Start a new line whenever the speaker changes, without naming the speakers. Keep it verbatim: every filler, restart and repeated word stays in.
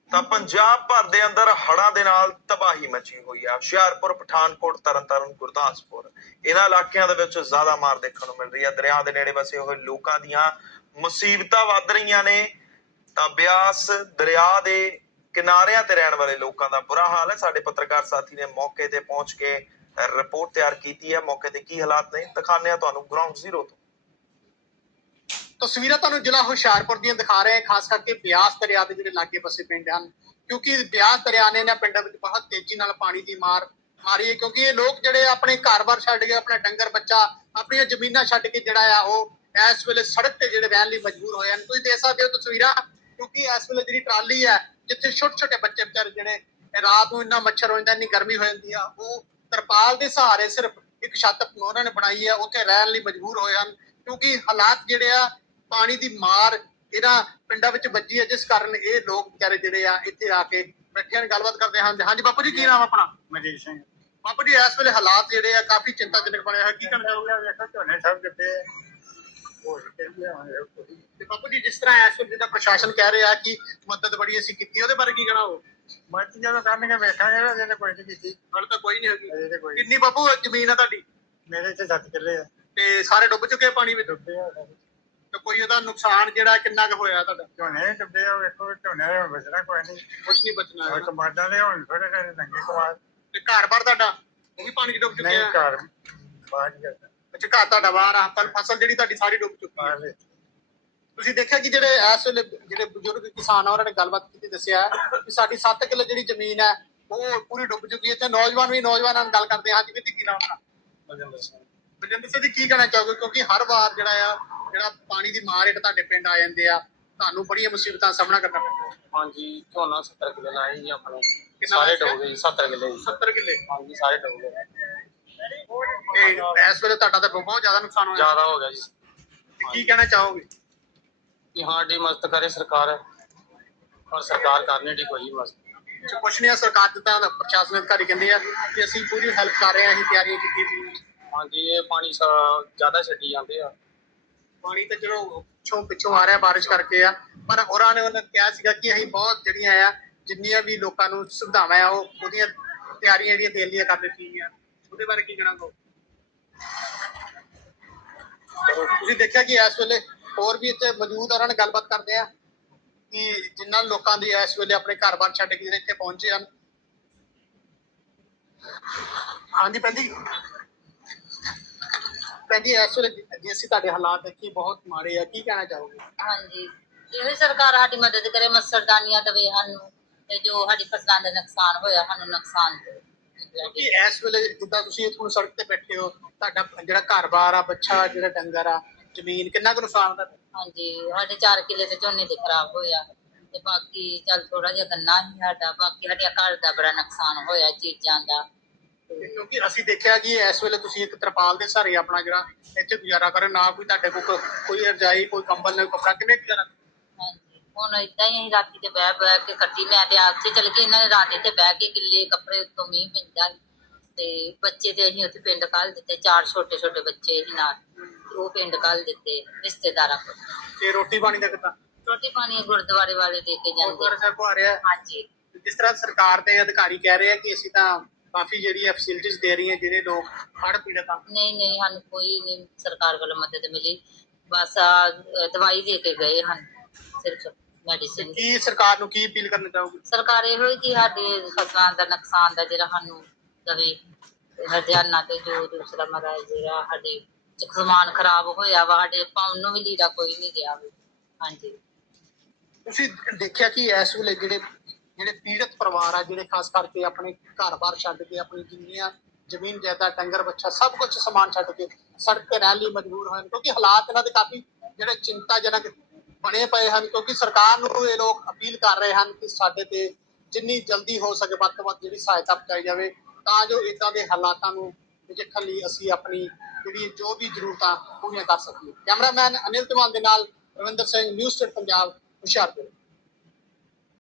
ਤਾਂ ਪੰਜਾਬ ਭਰ ਦੇ ਅੰਦਰ ਹੜ੍ਹਾਂ ਦੇ ਨਾਲ ਤਬਾਹੀ ਮਚੀ ਹੋਈ ਹੈ। ਹੁਸ਼ਿਆਰਪੁਰ, ਪਠਾਨਕੋਟ, ਤਰਨਤਾਰਨ, ਗੁਰਦਾਸਪੁਰ ਇਹਨਾਂ ਇਲਾਕਿਆਂ ਦੇ ਵਿੱਚ ਜ਼ਿਆਦਾ ਮਾਰ ਦੇਖਣ ਨੂੰ ਮਿਲ ਰਹੀ ਹੈ। ਦਰਿਆ ਦੇ ਨੇੜੇ ਵਸੇ ਹੋਏ ਲੋਕਾਂ ਦੀਆਂ ਮੁਸੀਬਤਾਂ ਵੱਧ ਰਹੀਆਂ ਨੇ। ਤਾਂ ਬਿਆਸ ਦਰਿਆ ਦੇ ਕਿਨਾਰਿਆਂ ਤੇ ਰਹਿਣ ਵਾਲੇ ਲੋਕਾਂ ਦਾ ਬੁਰਾ ਹਾਲ ਹੈ। ਸਾਡੇ ਪੱਤਰਕਾਰ ਸਾਥੀ ਨੇ ਮੌਕੇ ਤੇ ਪਹੁੰਚ ਕੇ ਰਿਪੋਰਟ ਤਿਆਰ ਕੀਤੀ ਹੈ। ਮੌਕੇ ਤੇ ਕੀ ਹਾਲਾਤ ਨੇ ਦਿਖਾਉਂਦੇ ਹਾਂ ਤੁਹਾਨੂੰ ਗਰਾਊਂਡ ਜ਼ੀਰੋ ਤੋਂ।
ਤਸਵੀਰਾਂ ਤੁਹਾਨੂੰ ਜ਼ਿਲ੍ਹਾ ਹੁਸ਼ਿਆਰਪੁਰ ਦੀਆਂ ਦਿਖਾ ਰਹੇ ਹਾਂ, ਖਾਸ ਕਰਕੇ ਬਿਆਸ ਦਰਿਆ ਦੇ ਜਿਹੜੇ ਲਾਗੇ ਬਸੇ ਪਿੰਡ ਹਨ, ਕਿਉਂਕਿ ਬਿਆਸ ਦਰਿਆ ਨੇ ਇਹਨਾਂ ਪਿੰਡਾਂ ਵਿੱਚ ਬਹੁਤ ਤੇਜ਼ੀ ਨਾਲ ਪਾਣੀ ਦੀ ਮਾਰ ਮਾਰੀ ਹੈ। ਕਿਉਂਕਿ ਇਹ ਲੋਕ ਜਿਹੜੇ ਆਪਣੇ ਘਰ-ਬਾਰ ਛੱਡ ਕੇ, ਆਪਣੇ ਡੰਗਰ ਬੱਚਾ, ਆਪਣੀਆਂ ਜ਼ਮੀਨਾਂ ਛੱਡ ਕੇ ਜਿਹੜਾ ਆ ਉਹ ਇਸ ਵੇਲੇ ਸੜਕ ਤੇ ਜਿਹੜੇ ਰਹਿਣ ਲਈ ਮਜਬੂਰ ਹੋਏ ਹਨ। ਤੁਸੀਂ ਦੇਖ ਸਕਦੇ ਹੋ ਤਸਵੀਰਾਂ, ਕਿਉਂਕਿ ਇਸ ਵੇਲੇ ਜਿਹੜੀ ਟਰਾਲੀ ਹੈ ਜਿੱਥੇ ਛੋਟੇ ਛੋਟੇ ਬੱਚੇ ਵਿਚਾਰੇ ਜਿਹੜੇ ਰਾਤ ਨੂੰ ਇੰਨਾ ਮੱਛਰ ਹੋ ਜਾਂਦਾ, ਇੰਨੀ ਗਰਮੀ ਹੋ ਜਾਂਦੀ ਆ, ਉਹ ਤਰਪਾਲ ਦੇ ਸਹਾਰੇ ਸਿਰਫ ਇੱਕ ਛੱਤ ਉਹਨਾਂ ਨੇ ਬਣਾਈ ਹੈ, ਉੱਥੇ ਰਹਿਣ ਲਈ ਮਜਬੂਰ ਹੋਏ ਹਨ। ਕਿਉਂਕਿ ਹਾਲਾਤ ਜਿਹੜੇ ਆ ਪਾਣੀ ਦੀ ਮਾਰ ਇਹਨਾਂ ਪਿੰਡਾਂ ਵਿੱਚ ਵੱਜੀ ਹੈ, ਜਿਸ ਕਾਰਨ ਇਹ ਲੋਕ ਵਿਚਾਰੇ ਜਿਹੜੇ ਆ ਇੱਥੇ ਆ ਕੇ ਬੈਠੇ ਹਨ। ਗੱਲਬਾਤ ਕਰਦੇ ਹਾਂ। ਹਾਂਜੀ ਬਾਪੂ ਜੀ, ਕੀ ਨਾਮ ਆਪਣਾ?
ਮਨਜੀਤ ਸਿੰਘ।
ਬਾਪੂ ਜੀ, ਇਸ ਵੇਲੇ ਹਾਲਾਤ ਜਿਹੜੇ ਆ ਕਾਫੀ ਚਿੰਤਾਜਨਕ ਬਣੇ ਹੋਏ, ਕੀ ਕਹਿਣਾ ਚਾਹੋਗੇ?
ਵੇਖੋ ਝੋਨੇ ਸਭ ਕਿਤੇ ਹੋ ਚੁੱਕੇ
ਤੇ ਬਾਪੂ ਜੀ, ਜਿਸ ਤਰ੍ਹਾਂ ਇਸ ਵੇਲੇ ਦਾ ਪ੍ਰਸ਼ਾਸਨ ਕਹਿ ਰਿਹਾ ਕਿ ਮਦਦ ਬੜੀ ਅਸੀਂ ਕੀਤੀ, ਉਹਦੇ ਬਾਰੇ ਕੀ ਕਹਿਣਾ ਹੋ?
ਮਦਦ ਜਦੋਂ ਕਰਨਗੇ ਵੇਖਾਂਗੇ, ਜਿਹਨੇ ਕੋਈ ਨਹੀਂ ਕੀਤੀ
ਹਾਲੇ ਤਾਂ ਕੋਈ ਨਹੀਂ ਹੋਗੀ।
ਅਜੇ ਤਾਂ ਕੋਈ
ਕਿੰਨੀ ਬਾਪੂ ਜ਼ਮੀਨ ਆ ਤੁਹਾਡੀ?
ਮੇਰੇ ਇੱਥੇ ਸੱਤ ਕਿੱਲੇ ਆ।
ਤੇ ਸਾਰੇ ਡੁੱਬ ਚੁੱਕੇ ਆ ਪਾਣੀ ਵਿੱਚ?
ਡੁੱਬੇ ਆ
ਤੇ ਕੋਈ ਉਹਦਾ ਨੁਕਸਾਨ ਜਿਹੜਾ ਕਿੰਨਾ ਕੁ ਹੋਇਆ ਤੁਹਾਡਾ?
ਝੋਨੇ ਡੁੱਬੇ ਆ। ਵੇਖੋ ਝੋਨੇ ਦੇ ਹੁਣ ਬਚਣਾ ਕੋਈ ਨਹੀਂ,
ਕੁਛ ਨਹੀਂ ਬਚਣਾ ਹੈ।
ਕਮਾਦਾਂ ਦੇ ਹੁਣ ਥੋੜੇ ਥੋੜੇ ਨੰਗੇ ਕਮਾਦ।
ਤੇ ਘਰ ਬਾਰ ਤੁਹਾਡਾ ਉਹ ਵੀ ਪਾਣੀ ਚ ਡੁੱਬ ਚੁੱਕਿਆ?
ਨਹੀਂ, ਘਰ ਬਾਹਰ ਹੀ ਕਰਦਾ।
ਅੱਛਾ, ਘਰ ਤੁਹਾਡਾ ਬਾਹਰ ਆ, ਪਰ ਫਸਲ ਜਿਹੜੀ ਤੁਹਾਡੀ ਸਾਰੀ ਡੁੱਬ ਚੁੱਕੀ ਹੈ।
ਬਾਹਰ
ਤੁਸੀਂ ਦੇਖਿਆ ਕਿ ਜਿਹੜੇ ਇਸ ਵੇਲੇ ਜਿਹੜੇ ਬਜ਼ੁਰਗ ਕਿਸਾਨ ਆ ਉਹਨਾਂ ਨੇ ਗੱਲਬਾਤ ਕੀਤੀ, ਦੱਸਿਆ ਕਿ ਸਾਡੀ ਸੱਤ ਕਿੱਲੇ ਜਿਹੜੀ ਜ਼ਮੀਨ ਹੈ ਉਹ ਪੂਰੀ ਡੁੱਬ ਚੁੱਕੀ ਹੈ। ਤੇ ਨੌਜਵਾਨ ਵੀ ਨੌਜਵਾਨਾਂ ਨਾਲ ਗੱਲ ਕਰਦੇ ਹਾਂ। ਜੀ ਕੀ ਨਾਮ ਆਪਣਾ?
ਬਜਿੰਦਰ ਸਿੰਘ।
ਬਲਜਿੰਦਰ ਸਿੰਘ ਜੀ, ਕੀ ਕਹਿਣਾ ਚਾਹੋਗੇ? ਕਿਉਂਕਿ ਹਰ ਵਾਰ ਜਿਹੜਾ ਆ ਜਿਹੜਾ ਪਾਣੀ ਦੀ ਮਾਰ ਹੇਠ ਤੁਹਾਡੇ ਪਿੰਡ ਆ ਜਾਂਦੇ ਆ, ਤੁਹਾਨੂੰ ਬੜੀਆਂ ਮੁਸੀਬਤਾਂ ਦਾ ਸਾਹਮਣਾ ਕਰਨਾ ਪੈਂਦਾ।
ਹਾਂਜੀ, ਝੋਨਾ ਸੱਤਰ ਕਿੱਲੇ ਲਾਏ ਜੀ ਆਪਣੇ,
ਕਿੰਨਾ
ਸਾਰੇ
ਲਾਇਆ?
ਡੁੱਬ ਗਏ ਜੀ। ਸੱਤਰ ਕਿੱਲੇ ਜੀ।
ਸੱਤਰ ਕਿੱਲੇ?
ਹਾਂਜੀ, ਸਾਰੇ ਡੁੱਬ ਗਏ।
ਤੇ ਇਸ ਵੇਲੇ ਤੁਹਾਡਾ ਤਾਂ ਬਹੁਤ ਜ਼ਿਆਦਾ ਨੁਕਸਾਨ ਹੋਇਆ।
ਜ਼ਿਆਦਾ ਹੋ ਗਿਆ ਜੀ।
ਤੇ ਕੀ ਕਹਿਣਾ ਚਾਹੋਗੇ?
ਕਿ ਸਾਡੀ ਮਦਦ ਕਰੇ ਸਰਕਾਰ, ਪਰ ਸਰਕਾਰ ਕਰਨੀ ਨਹੀਂ ਕੋਈ ਮਦਦ।
ਕੁਛ ਨਹੀਂ, ਸਰਕਾਰ ਦੇ ਤਾਂ ਪ੍ਰਸ਼ਾਸਨ ਅਧਿਕਾਰੀ ਕਹਿੰਦੇ ਆ ਕਿ ਅਸੀਂ ਪੂਰੀ ਹੈਲਪ ਕਰ ਰਹੇ ਹਾਂ, ਅਸੀਂ ਤਿਆਰੀਆਂ ਕੀਤੀਆਂ।
ਹਾਂਜੀ, ਇਹ ਪਾਣੀ ਸ- ਜ਼ਿਆਦਾ ਛੱਡੀ ਜਾਂਦੇ ਆ।
ਪਾਣੀ ਤਾਂ ਚਲੋ ਪਿੱਛੋਂ ਪਿੱਛੋਂ ਆ ਰਿਹਾ ਬਾਰਿਸ਼ ਕਰਕੇ ਆ, ਪਰ ਹੋਰਾਂ ਨੇ ਉਹਨਾਂ ਕਿਹਾ ਸੀਗਾ ਕਿ ਅਸੀਂ ਬਹੁਤ ਜਿਹੜੀਆਂ ਆ ਜਿੰਨੀਆਂ ਵੀ ਲੋਕਾਂ ਨੂੰ ਸੁਵਿਧਾਵਾਂ ਆ ਉਹ ਉਹਦੀਆਂ ਤਿਆਰੀਆਂ ਜਿਹੜੀਆਂ ਦੇਣ ਲਈ ਕਰ ਦਿੱਤੀਆਂ। ਉਹਦੇ ਬਾਰੇ ਕੀ ਕਹਿਣਾ ਕਹੋ? ਤੁਸੀਂ ਦੇਖਿਆ ਕਿ ਇਸ ਵੇਲੇ ਹੋਰ ਵੀ ਇੱਥੇ ਮੌਜੂਦ ਉਹਨਾਂ ਨਾਲ ਗੱਲਬਾਤ ਕਰਦੇ ਆ ਕਿ ਜਿਨ੍ਹਾਂ ਲੋਕਾਂ ਦੀ ਇਸ ਵੇਲੇ ਆਪਣੇ ਘਰ-ਬਾਰ ਛੱਡ ਕੇ ਜਿਹੜੇ ਇੱਥੇ ਪਹੁੰਚੇ ਹਨ। ਹਾਂਜੀ ਪੈਂਦੀ ਪੈਂਦੀ ਇਸ ਵੇਲੇ ਜੇ ਅਸੀਂ ਤੁਹਾਡੇ ਹਾਲਾਤ ਦੇਖੀ ਬਹੁਤ ਮਾੜੇ ਆ, ਕੀ ਕਹਿਣਾ ਚਾਹੋਗੇ?
ਹਾਂਜੀ, ਇਹ ਸਰਕਾਰ ਸਾਡੀ ਮਦਦ ਕਰੇ, ਮੱਛਰਦਾਨੀਆਂ ਦੇਵੇ ਸਾਨੂੰ, ਤੇ ਜੋ ਸਾਡੀ ਫਸਲਾਂ ਦਾ ਨੁਕਸਾਨ ਹੋਇਆ ਸਾਨੂੰ ਨੁਕਸਾਨ ਦੇਵੇ।
ਕਿਉਂਕਿ ਇਸ ਵੇਲੇ ਜਿੱਦਾਂ ਤੁਸੀਂ ਹੁਣ ਸੜਕ ਤੇ ਬੈਠੇ ਹੋ, ਤੁਹਾਡਾ ਜਿਹੜਾ ਘਰ-ਬਾਰ ਆ, ਬੱਚਾ, ਜਿਹੜਾ ਡੰਗਰ ਆ, ਜ਼ਮੀਨ, ਕਿੰਨਾ ਕੁ ਨੁਕਸਾਨ ਦਾ?
ਹਾਂਜੀ, ਸਾਡੇ ਚਾਰ ਕਿੱਲੇ ਤੇ ਝੋਨੇ ਦੇ ਖਰਾਬ ਹੋਇਆ, ਤੇ ਬਾਕੀ ਚੱਲ ਥੋੜਾ ਜਿਹਾ ਗੰਨਾ ਸੀ ਸਾਡਾ, ਬਾਕੀ ਸਾਡਾ ਘਰ ਦਾ ਬੜਾ ਨੁਕਸਾਨ ਹੋਇਆ ਚੀਜ਼ਾਂ ਦਾ।
ਕਿਉਂਕਿ ਅਸੀਂ ਦੇਖਿਆ ਕਿ ਇਸ ਵੇਲੇ ਤੁਸੀਂ ਇੱਕ ਤਰਪਾਲ ਦੇ ਸਹਾਰੇ ਆਪਣਾ ਜਿਹੜਾ ਇੱਥੇ ਗੁਜ਼ਾਰਾ ਕਰੋ, ਨਾ ਕੋਈ ਤੁਹਾਡੇ ਕੋਲ ਕੋਈ ਰਜਾਈ, ਕੋਈ ਕੰਬਲ, ਨਾ ਕੱਪੜਾ, ਕਿਵੇਂ ਗੁਜ਼ਾਰਾ?
ਹਾਂਜੀ, ਹੁਣ ਏਦਾਂ ਹੀ ਅਸੀਂ ਰਾਤੀ ਤੇ ਬਹਿ ਬਹਿ ਕੇ ਕੱਟੀ। ਮੈਂ ਤੇ ਆਪ ਤੇ ਚਲ ਗਈ, ਇਹਨਾਂ ਨੇ ਰਾਤ ਇੱਥੇ ਬਹਿ ਕੇ ਗਿੱਲੇ ਕੱਪੜੇ ਉੱਤੋਂ ਮੀਂਹ ਪੈਂਦਾ, ਤੇ ਬੱਚੇ ਤੇ ਅਸੀਂ ਉੱਥੇ ਪਿੰਡ ਘੱਲ ਦਿੱਤੇ। ਚਾਰ ਛੋਟੇ ਛੋਟੇ ਬੱਚੇ ਸੀ ਨਾਲ, ਉਹ ਪਿੰਡ ਘੱਲ ਦਿੱਤੇ ਰਿਸ਼ਤੇਦਾਰਾਂ ਕੋਲ।
ਤੇ ਰੋਟੀ ਪਾਣੀ ਦਾ ਕਿੱਦਾਂ?
ਰੋਟੀ ਪਾਣੀ ਗੁਰਦੁਆਰੇ ਵਾਲੇ ਦੇ ਕੇ ਜਾਂਦੇ।
ਗੁਰਦੁਆਰਾ ਸਾਹਿਬ ਕੋ ਆ ਰਿਹਾ?
ਹਾਂਜੀ।
ਜਿਸ ਤਰ੍ਹਾਂ ਸਰਕਾਰ ਦੇ ਅਧਿਕਾਰੀ ਕਹਿ ਰਹੇ ਆ ਕਿ ਅਸੀਂ ਤਾਂ ਕਾਫੀ ਜਿਹੜੀ ਫੈਸਿਲਿਟੀਜ਼ ਦੇ ਰਹੀ ਹੈ ਜਿਹੜੇ ਲੋਕ ਹੜ੍ਹ ਪੀੜਤ ਆ।
ਨਹੀਂ ਨਹੀਂ, ਸਾਨੂੰ ਕੋਈ ਨਹੀਂ ਸਰਕਾਰ ਵੱਲੋਂ ਮਦਦ ਮਿਲੀ, ਬਸ ਆ ਦਵਾਈ ਦੇ ਕੇ ਗਏ ਹਨ, ਸਿਰਫ ਮੈਡੀਸਿਨ।
ਕੀ ਸਰਕਾਰ ਨੂੰ ਕੀ ਅਪੀਲ ਕਰਨਾ ਚਾਹੋਗੇ?
ਸਰਕਾਰ ਇਹੋ ਹੀ ਕਿ ਸਾਡੇ ਫਸਲਾਂ ਦਾ ਨੁਕਸਾਨ ਦਾ ਜਿਹੜਾ ਸਾਨੂੰ ਦਵੇ, ਹਰਜਾਨਾ ਤੇ ਜੋ ਦੂਸਰਾ ਮਰਾ ਜਿਹੜਾ ਸਾਡੇ ਸਮਾਨ ਖਰਾਬ ਹੋਇਆ ਵਾ, ਸਾਡੇ ਪਾਉਣ ਨੂੰ ਵੀ ਲੀੜਾ ਕੋਈ ਨਹੀਂ ਗਿਆ ਵੀ। ਹਾਂਜੀ,
ਤੁਸੀਂ ਦੇਖਿਆ ਕਿ ਇਸ ਵੇਲੇ ਜਿਹੜੇ ਜਿਹੜੇ ਪੀੜਤ ਪਰਿਵਾਰ ਆ, ਜਿਹੜੇ ਖਾਸ ਕਰਕੇ ਆਪਣੇ ਘਰ-ਬਾਰ ਛੱਡ ਕੇ, ਆਪਣੀ ਜਿੰਨੀਆਂ ਜ਼ਮੀਨ ਜਾਇਦਾਦ, ਡੰਗਰ ਬੱਚਾ, ਸਭ ਕੁਝ ਸਮਾਨ ਛੱਡ ਕੇ ਸੜਕ ਤੇ ਰਹਿਣ ਲਈ ਮਜਬੂਰ ਹੋਏ, ਕਿਉਂਕਿ ਹਾਲਾਤ ਇਹਨਾਂ ਦੇ ਕਾਫੀ ਜਿਹੜੇ ਚਿੰਤਾਜਨਕ ਬਣੇ ਪਏ ਹਨ। ਕਿਉਂਕਿ ਸਰਕਾਰ ਨੂੰ ਇਹ ਲੋਕ ਅਪੀਲ ਕਰ ਰਹੇ ਹਨ ਕਿ ਸਾਡੇ ਤੇ ਜਿੰਨੀ ਜਲਦੀ ਹੋ ਸਕੇ ਵੱਧ ਤੋਂ ਵੱਧ ਜਿਹੜੀ ਸਹਾਇਤਾ ਪਹੁੰਚਾਈ ਜਾਵੇ, ਤਾਂ ਜੋ ਇੱਦਾਂ ਦੇ ਹਾਲਾਤਾਂ ਨੂੰ ਨਜਿੱਠਣ ਲਈ ਅਸੀਂ ਆਪਣੀ ਜਿਹੜੀ ਜੋ ਵੀ ਜ਼ਰੂਰਤਾਂ ਪੂਰੀਆਂ ਕਰ ਸਕੀਏ। ਕੈਮਰਾਮੈਨ ਅਨਿਲ ਧਮਾਲ ਦੇ ਨਾਲ ਰਵਿੰਦਰ ਸਿੰਘ, ਨਿਊਜ਼ ਸਟੇਟ ਪੰਜਾਬ, ਹੁਸ਼ਿਆਰਪੁਰ।